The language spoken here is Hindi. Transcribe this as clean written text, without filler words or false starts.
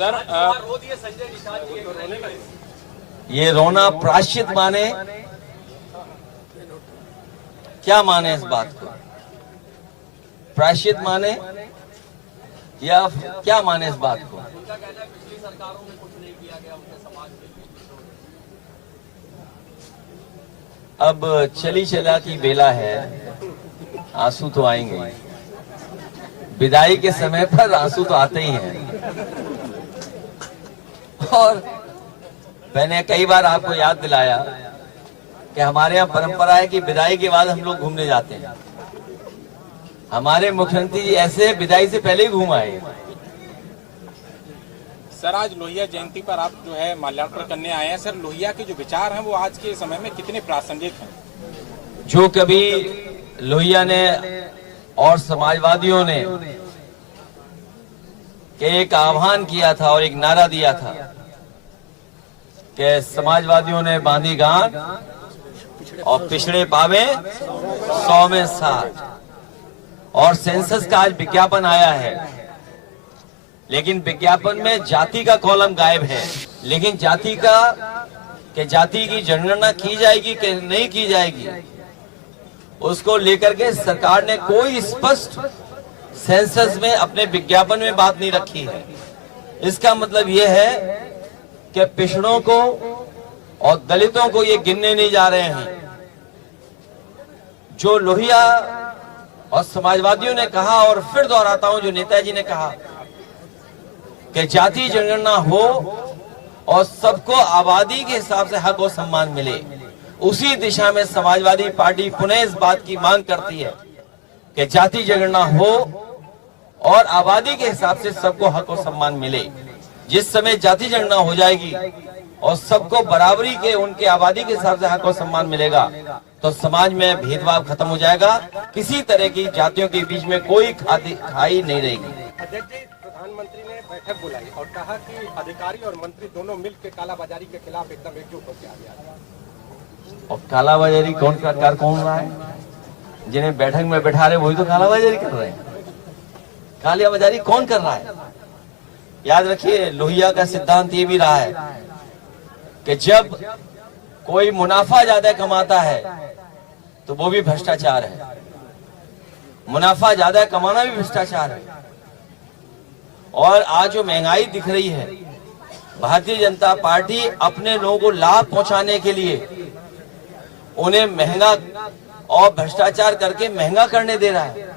सर ये रोना प्रायश्चित माने, क्या माने इस बात को? प्रायश्चित माने या क्या माने इस बात को? अब चली चला की बेला है, आंसू तो आएंगे। विदाई के समय पर आंसू तो आते ही हैं। और मैंने कई बार आपको याद दिलाया कि हमारे यहाँ परंपरा है कि विदाई के बाद हम लोग घूमने जाते हैं। हमारे मुख्यमंत्री जी ऐसे विदाई से पहले ही घूम आए। सर आज लोहिया जयंती पर आप जो है माल्यार्पण करने आए हैं। सर लोहिया के जो विचार हैं वो आज के समय में कितने प्रासंगिक हैं? जो कभी लोहिया ने और समाजवादियों ने एक आह्वान किया था और एक नारा दिया था कि समाजवादियों ने बांधी गांठ और पिछड़े पावे 100 में 60। और सेंसस का आज विज्ञापन आया है, लेकिन विज्ञापन में जाति का कॉलम गायब है। लेकिन जाति की जनगणना की जाएगी कि नहीं की जाएगी, उसको लेकर के सरकार ने कोई स्पष्ट सेंसस में अपने विज्ञापन में बात नहीं रखी है। इसका मतलब यह है कि पिछड़ों को और दलितों को ये गिनने नहीं जा रहे हैं। जो लोहिया और समाजवादियों ने कहा, और फिर दोहराता हूं जो नेताजी ने कहा कि जाति जनगणना हो और सबको आबादी के हिसाब से हक और सम्मान मिले, उसी दिशा में समाजवादी पार्टी पुनः इस बात की मांग करती है कि जाति जनगणना हो और आबादी के हिसाब से सबको हक और सम्मान मिले। जिस समय जाति जनगणना हो जाएगी और सबको बराबरी के उनके आबादी के हिसाब से हक और सम्मान मिलेगा, तो समाज में भेदभाव खत्म हो जाएगा। किसी तरह की जातियों के बीच में कोई खाई नहीं रहेगी। अध्यक्ष जी, प्रधानमंत्री ने बैठक बुलाई और कहा कि अधिकारी और मंत्री दोनों मिलकर कालाबाजारी के खिलाफ एकदम एकजुट होकर आगे आ जाए। और कालाबाजारी कौन रहा है? जिन्हें बैठक में बैठा रहे वही तो कालाबाजारी कर रहे हैं। कालाबाजारी कौन कर रहा है? याद रखिए, लोहिया का सिद्धांत ये भी रहा है कि जब कोई मुनाफा ज्यादा कमाता है तो वो भी भ्रष्टाचार है। मुनाफा ज्यादा कमाना भी भ्रष्टाचार है। और आज जो महंगाई दिख रही है, भारतीय जनता पार्टी अपने लोगों को लाभ पहुंचाने के लिए उन्हें महंगा और भ्रष्टाचार करके महंगा करने दे रहा है।